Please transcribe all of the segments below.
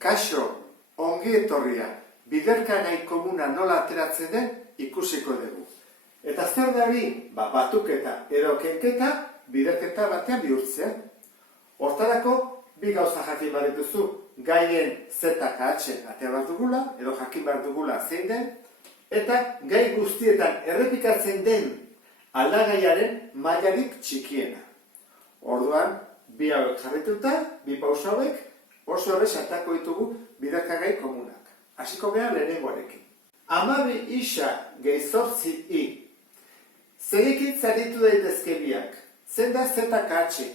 Kaixo, ongi etorria, biderkagai komuna nola ateratzen den ikusiko dugu. Eta zer da hori? Batuketa edo kenketa biderketa batean bihurtzea. Hortarako, bi gauza jakin behar dituzu, gaien ZKH atea behar dugula, edo jakin behar dugula zein den, eta gai guztietan errepikatzen den aldagaiaren mailarik txikiena. Orduan, bi hauek jarrituta, bi pausa hauek, oso horrez atako ditugu biderkagai komunak. Hasiko gara lehenengoarekin. 12 isa gehi 8 i. Zerekin zaritu daitezke biak. Zen da ZKH.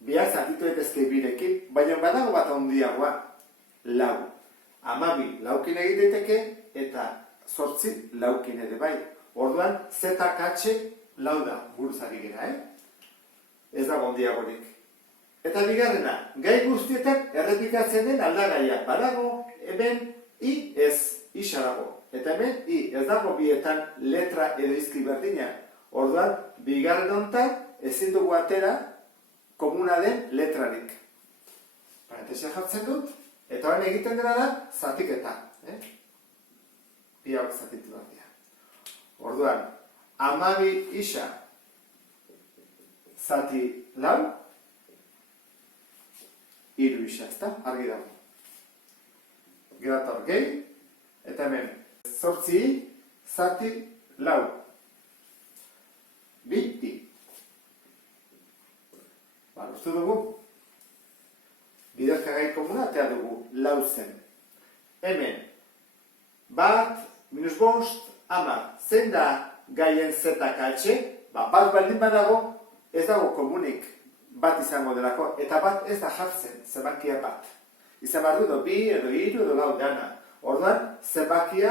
Biak zaritu daitezke birekin, baina badago bat handiagoa. 4. 12 laukin egin daiteke eta 8 laukin ere bai. Orduan ZKH 4 da buruzari gera, Ez dago handiagorik. Eta bigarrena, gai guztietan errepikatzen den aldagaia. Badago, hemen i ez, isa dago. Eta hemen i ez dago bietan letra edo izkri berdina. Orduan, bigarren honetan ezin dugu atera komuna den letrarik. Parentesia jartzen dut, eta horren egiten dena da zatiketa. Bi hauek zatitu behar dira. Orduan, 12 isa zati 4, 3 isa, ezta? Argi dago. Gerator gehi, eta hemen 8 i, zati 4. 2 i. Uste dugu, biderkagai komuna, eta dugu 4 zen. Hemen, 1, -5, 10. Zein da gaien ZKH? Bat baldin badago, ez dago komunik bat izango delako, eta bat ez da jartzen, zenbakia bat. Izan behar du, 2, edo 3, edo 4 dana. Orduan, zenbakia,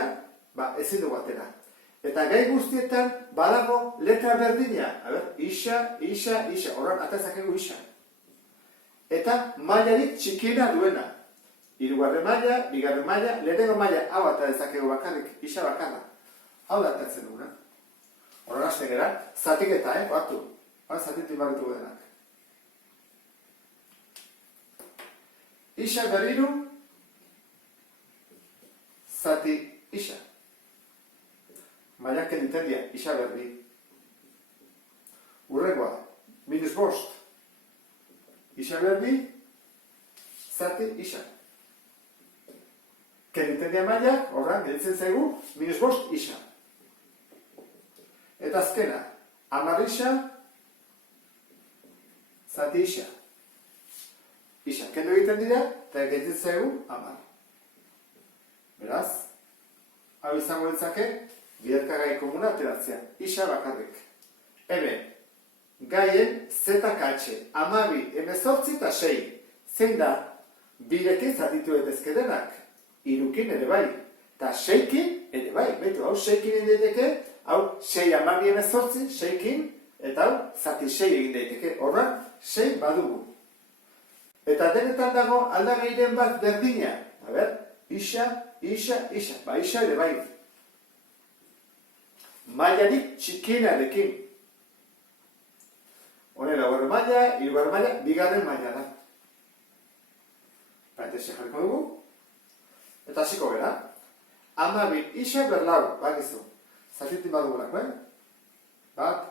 ezin dugu atera. Eta gai guztietan, badago letra berdina. Isa, isa, isa. Orduan, atazakegu isa. Eta mailarik txikiena duena. 3. maila, 2. maila, lehenengo maila, hau atazakegu bakarrik, isa bakarra. Hau da atatzen duguna. Orduan, hasten gara, zatiketa, batu. Zatitu ibarritu denak. Isa berriru, zati isa. Mailak egiten dira, isa berri. Urrengoa, -5. Isa berri, zati isa. Egiten dira mailak, horran, gelitzen zaigu, -5 isa. Eta azkena, 10 isa, zati isa. Isa, kendu egiten dira, eta egiten zaigu, 10. Beraz, hau izango ditzake, biderkagai komuna ateratzea. Isa bakarrik. Hemen, gaien ZKH, 12, 18 eta 6. Zein da, birekin zatitu daitezke denak. 3kin ere bai. Eta 6kin ere bai. Betu, hau 6kin egin daiteke, hau 6, 12, 18, 6kin, eta hau zati 6 egin daiteke. Horran, 6 badugu. Eta denetan dago aldagairen bat berdina. Isa, isa, isa. Isa ere bai. Mailarik txikienarekin. Honen 4. maila, 3. maila, 2. maila da. Parentesia jarriko dugu. Eta hasiko gara. 12 isa berlau, bakizu. Zatitin badugulako, Bat,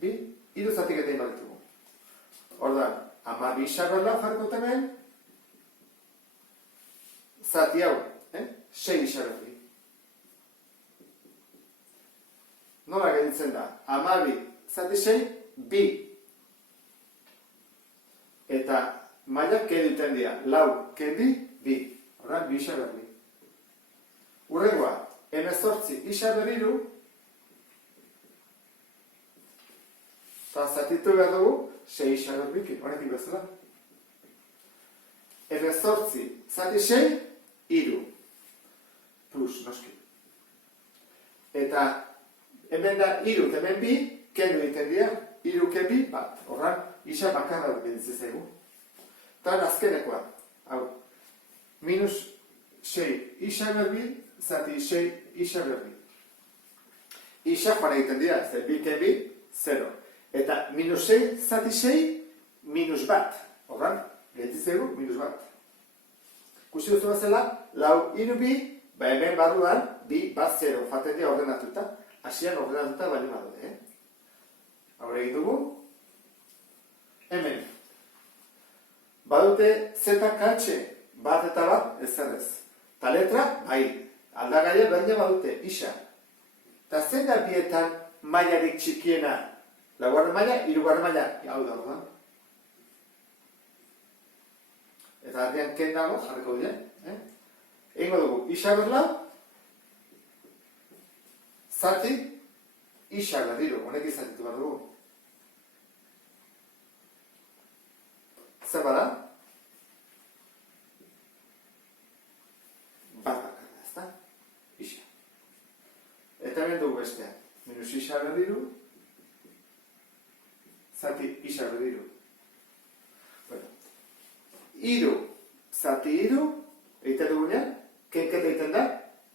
2, 3 zatiketein baditugu. Orduan, 12 isa berlau jarriko temen, zati hau, 6 isa berri. Nola gelditzen da? 12 zati 6, 2. Eta mailak keduten dira, 4, kedi, 2. Horran, 2 isa berri. Urrengoa, 18 isa berriru, eta zatitu behar dugu, 6 isa berrikin, honetik bezala. 18 zati 6, 3. Plus, noski. Eta hemen da 3, hemen 2, kendu egiten dira, 3 ke 2, bat. Horran, isa bakarra beditzen zaigu. Eta azkenekoa, hau, -6 isa berri, zati 6 isa berri. Isa joan egiten dira, 2 ke 2, 0. Eta -6 zati 6, -1. Horran, gehititzegu, -1. Kusi duzu bezala, lau, iru, bi, hemen barruan, bi, bat, zero, jaten dira ordenatuta. Hasian ordenatuta bali badute, Haure egin dugu. Hemen. Badute ZKH, bat eta bat, ezer ez. Ta letra, bai. Aldagaia berdina badute, isa. Eta zein da bietan mailarik txikiena? Laugarren maila, hirugarren maila. Hau da, orduan. Eta artean ken dago, jarriko dira. Egingo dugu, isa berlau, zati, isa berriro, honek izatitu behar dugu. Zer bada? Bat bakarra, ez da? Isa. Eta hemen dugu bestean. Minus isa berriro, zati, isa berriro. Bueno. Iru, zati iru, egiten dugunean, kenketa egiten da,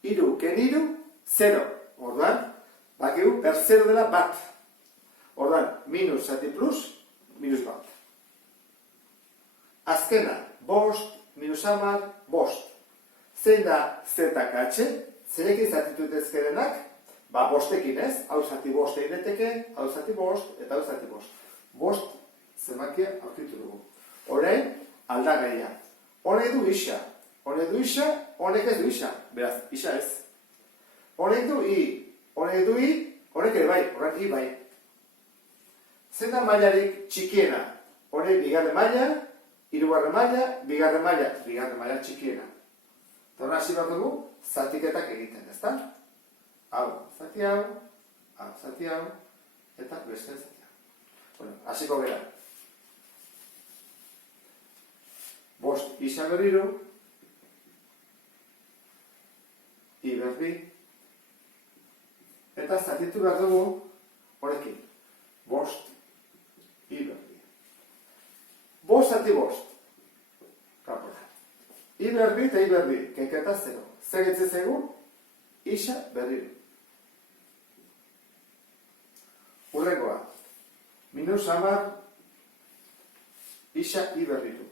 iru, ken iru, zero. Orduan, bakigu, ber zero dela bat. Orduan, minus zati plus, minus bat. Azkena, bost, minus hamar, bost. Zein da ZKH, zeinekin zatitutezkerenak, bostekin ez, hau zati bost egiteke, hau zati bost, eta hau zati bost. Bost, zenbakia aurkitu dugu. Orain, aldagaia. Honek du isa. Honek du isa, honek ez du isa. Beraz, isa ez. Honek du i. Honek du i, honek ere bai. Horrek i bai. Zein da mailarik txikiena? Honek bigarren maila, hirugarren maila, bigarren maila txikiena. Eta hori hasi bat dugu, zatiketak egiten, ezta? Hau, zati hau, zati hau, eta beste zati hau. Bueno, hasiko gara. Bost isa berriro, i berri, eta zatitu behar dugu horekin. Bost, i berri. Bost zati bost. Kapora. I berri eta i berri, kenketa zero. Zegetze zegu, isa berriro. Urrengoa. Minus hamar, isa i berriro.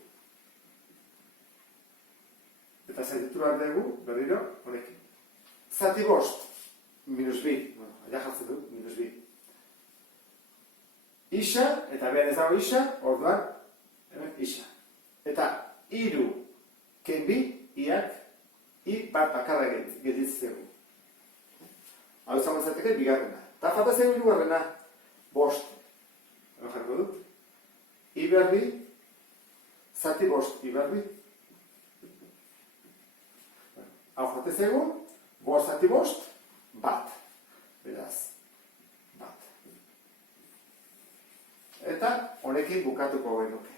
Eta zatitu behar dugu, berriro, horekin. Zati bost, minus bi. Bueno, aia jartzen du, minus bi. Isa, eta behar ez dago isa, orduan, hemen isa. Eta iru, ken bi, iak, i bat bakarra gelditzeko. Hau izango zateke, bigarrena. Eta falta zego hirugarrena, bost. Hemen jarriko dut. I berri, zati bost, i berri. Hau jate zego, bost zati bost, bat. Beraz, bat. Eta honekin bukatuko genuke.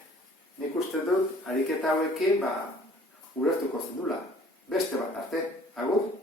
Nik uste dut, ariketa hauekin, ulertuko zendula. Beste bat arte. Agur?